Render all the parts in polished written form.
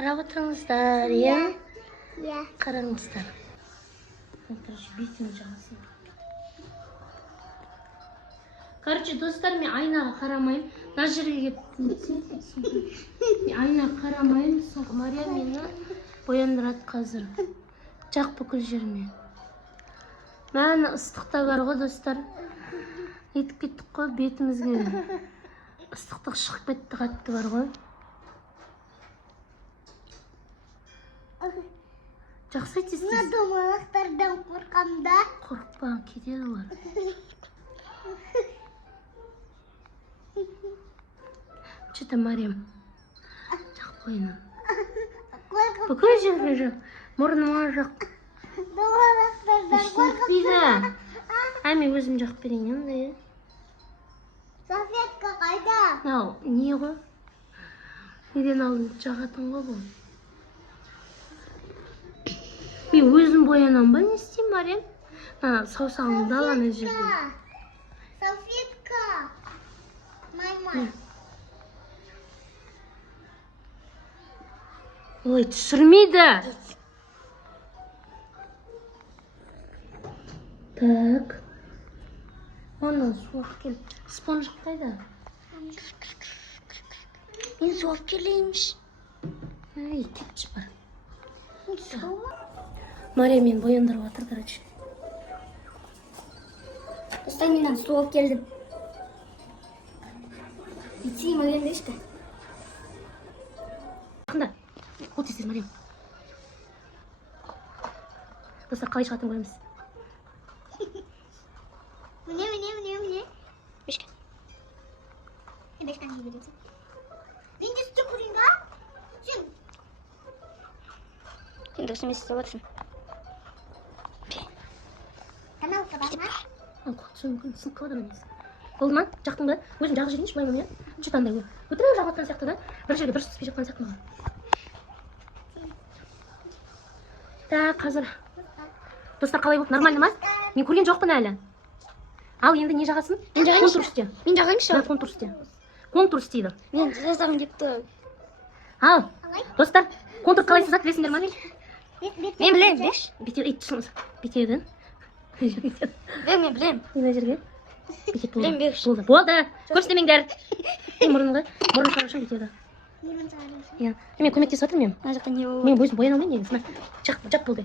Қарап отырыңыздар, иә? Иә. Қараңыздар. Короче, бетімді жағасын. Короче, достар, мен айнаға қарамайым. Мына жерге келіп, мен айнаға қарамайым. Соңғы Мария мені бояндырады қазір. Жақ бүкіл жеріме. Мәні ыстықта бар ғой, достар. Етіп кеттік қой, бетімізге ыстықтық шығып кетті, қатты бар ғой. Жақсы айтесіз. Мына домалақтардан қорқамда. Қорықпа, кетеді олар. Что-то Мариям. Жақ бойына. Бүкіл жерге жақ. Мұрныма жақ. Домалақтардан қорқамда. Мен өзім жақ берейін, ондай. Салфетка қайда? Ал, не ғой? Неден алдын жағатын ғой бұл? Мен өзім боянам ба, не істеймін, Мариям? Саусағымды аланы жерде. Салфетка. Май. Ой, түсірмейді. Так. Оны суап кел. Спонжық қайда? Мен суап келейміз. Ай, кетші бар. Мария мен бояндырып атыр, короче. Достар, мен суап келдім. Бетсейім өйенде ішті. Қында? Ол тесіз, Мария. Достар, қалай шығатын көреміз. Міне. Бешке. Бешкені жіберемсің. Мен де сүтті көрейін ба? Сен дұрыс емес істеп отырсың. Каналға бар ма? Ал, қоқысы мүмкін сынып қалады емес. Болды ма? Жақтың ба? Өзім жағы жерден шықпаймын, иә? Что-то андай ғой. Өтірік жағып атқан сияқты да? Бір жерге дұрыс түспей жатқан сияқты маған. Так, қазір. Достар, қалай болды? Нормально ма? Мен көрген жоқпын әлі. Ал, енді не жағасын? Мен жағайыншы. Контур істе. Мен жағайыншы. Контур істе. Контур істейді. Мен жазағым депті. Ал, достар, контур қалай сызады, білесіңдер ма? Мен білем, беш. Бетеді, түсіңіз. Бетеді. Мен білем. Мына жерге. Бетет Білем, болды. беш. Болды. Көрсетемеңдер. Мұрынға. Мұрын шығарышым бетеді. Иә. Мен көмектесіп отырмын. Мына жақта не болды? Мен өзім бояна алмайын негізі. Жақ болды.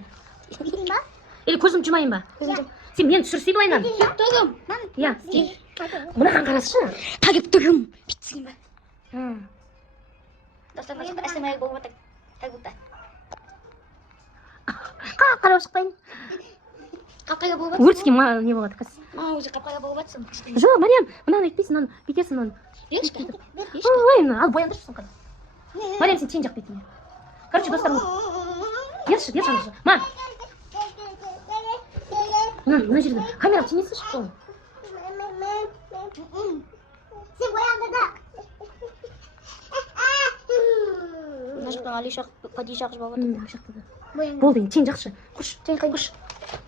Бетейін ба? Или көзім жұмайын ба? Сен мені түсірсей былайынан. Тұғым. Иә. Мынаған қарасышы. Тағып тұғым. Бетсейін ба? Достар, мына жақта әсемайы болып отыр. Как будто. Қарап шықпайын. Қапқайға болып отыр. Өртіске не болады? Өзі қапқайға болып отсың. Жоқ, Мариям, мынаны өйтпейсің, мынаны бүйтесің, мынаны. Бешке. Ой, ал бояндыршысың қазір. Мариям, сен тең жақ бетіңе. Короче, достар, берші. Ма, мына жерде камера тимесінші қол. Сен бояндырды. Мына жақтан Алишақ, Падишақ жібап отыр. Мына жақта да. Бояндырды. Болды, тең жақшы. Құрш,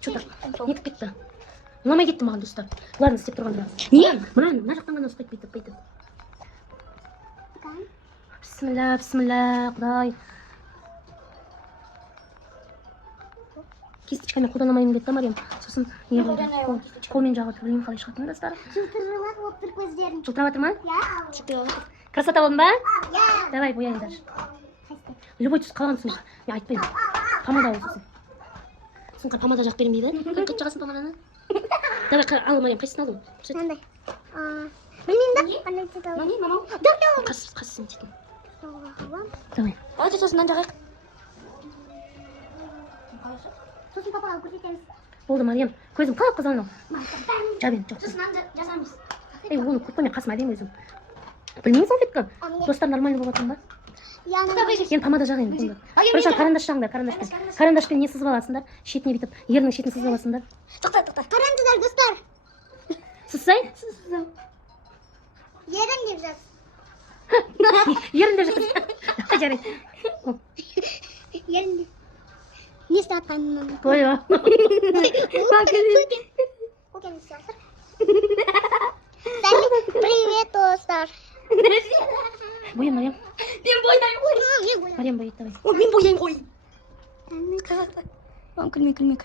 Что-то нетіп кетті. Ұнамай кетті маған, достар. Бұларын істеп тұрғанда. Не? Мына жақтан ғана ұстайды, бүйтіп. Бісміллә, Құдай. Кисточкамен қолданамайын кетті, Мариям. Сосын не болды? Қолмен жағып білмеймін қалай шығатынын, достар. Жылтырап отыр көздерін. Жылтырап отыр ма? Иә. Красота болды ба? Иә. Давай, бояңдар. Любой түс қалған соң мен айтпаймын. Помада ол сосын. Соңға помада жақ бермейді. Қайт жағасын помаданы. Давай, ал, Мариям, қайсысын алдың? Қандай? Білмеймін да. Қандай цвет алып? Мамау? Қасы сен тетін. Давай. Давайте сосынан жағайық. Сосын папаға көрсетеміз. Болды, Мариям. Көзім қалап қызанау. Жабен, жоқ. Сосынан жасаймыз. Оны көтпеме қасыма әдемі өзім. Білмеймін салфетка. Достар нормально болып жатыр ма? Енді помада жағайын. Бірінші карандаш жағыңдар, карандашпен. Карандашпен не сызып аласыңдар? Шетіне бүйтіп, ерінің шетін сызып аласыңдар. Тоқта. Қараңыздар, достар. Сызсай? Ерін деп жаз. Ерін деп жатыр. Жарайды. Ерін деп. Не істеп атқанын? Қойы. Привет, достар. Боя, Мариям. Мен бойдаймын. Мариям, бояйды, давай. күлме.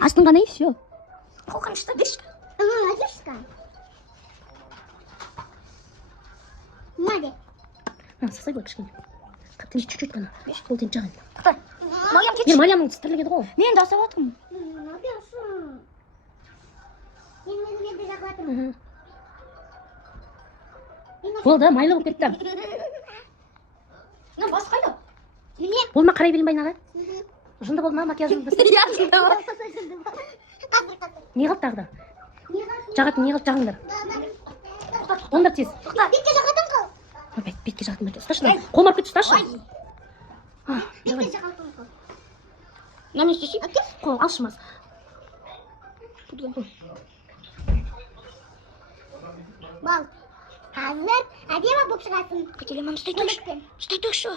Астын ғана ей, все. Қорқынышты берші. Молодежка. Мадя. Сасай ғой кішкене. Қаптен чуть-чуть ғана. Ол ден жағын. Тоқта. Мариям кетші. Мен Мариямның тірлігеді ғой. Мен жасап жатырмын. Молодежь. Мен өзіме де жақып жатырмын. Болды, майлы болып кетті. Мына басы қайда? Міне. Болма қарай берейін байнаға. Жынды болма, макияжың басты. Иә, жында бар. Не қалды тағы да? Не қалды? Жағатын, не қалды жағыңдар? Ондар тез. Тоқта. Бетке жақатын қыл. Бетке жағатын бәке. Ұсташы да. Қолым арып кетті, ұсташы. Бетке жақатын қыл. Мына не істейсің? Қол, алшымас. Бол. Қазір әдемі болып шығасың. Қателем, мам, стай тұршы. Көлікпен. Стай тұршы.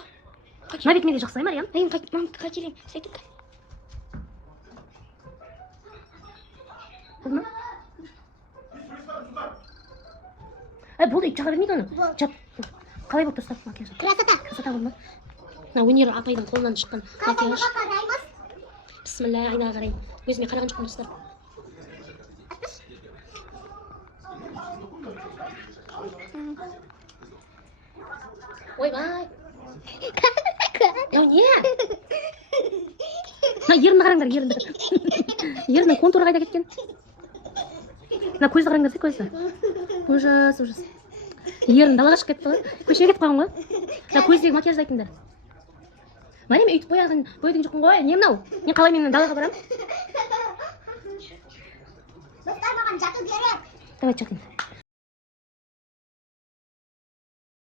Мына бетіме де жақсылай, Мариям. Мам, қателем, стай тұршы. Болды ма? Болды, үй жаға бермейді оны. Болды. Жап. Қалай болып тұстап макияжы? Красота. Красота болды ма? Мына өнер апайдың қолынан шыққан макияж. Қазірге қараймыз. Бісміллә, айнаға қарай. Өзіме қараған жоқпын достар. Ойбай. Яу не? Мына ерінді қараңдар, ерінді. Ерінің контуры қайда кеткен? Мына көзді қараңдар, көзді. Ужас, ужас. Ерін далаға шығып кетті ғой. Көшеге кетіп қалған ғой. Мына көздегі макияжды айтыңдар. Мария, мен өйтіп бойдың жоқпын ғой. Не мынау? Мен қалай мен далаға барам? Достар маған жату керек. Давай жатайын.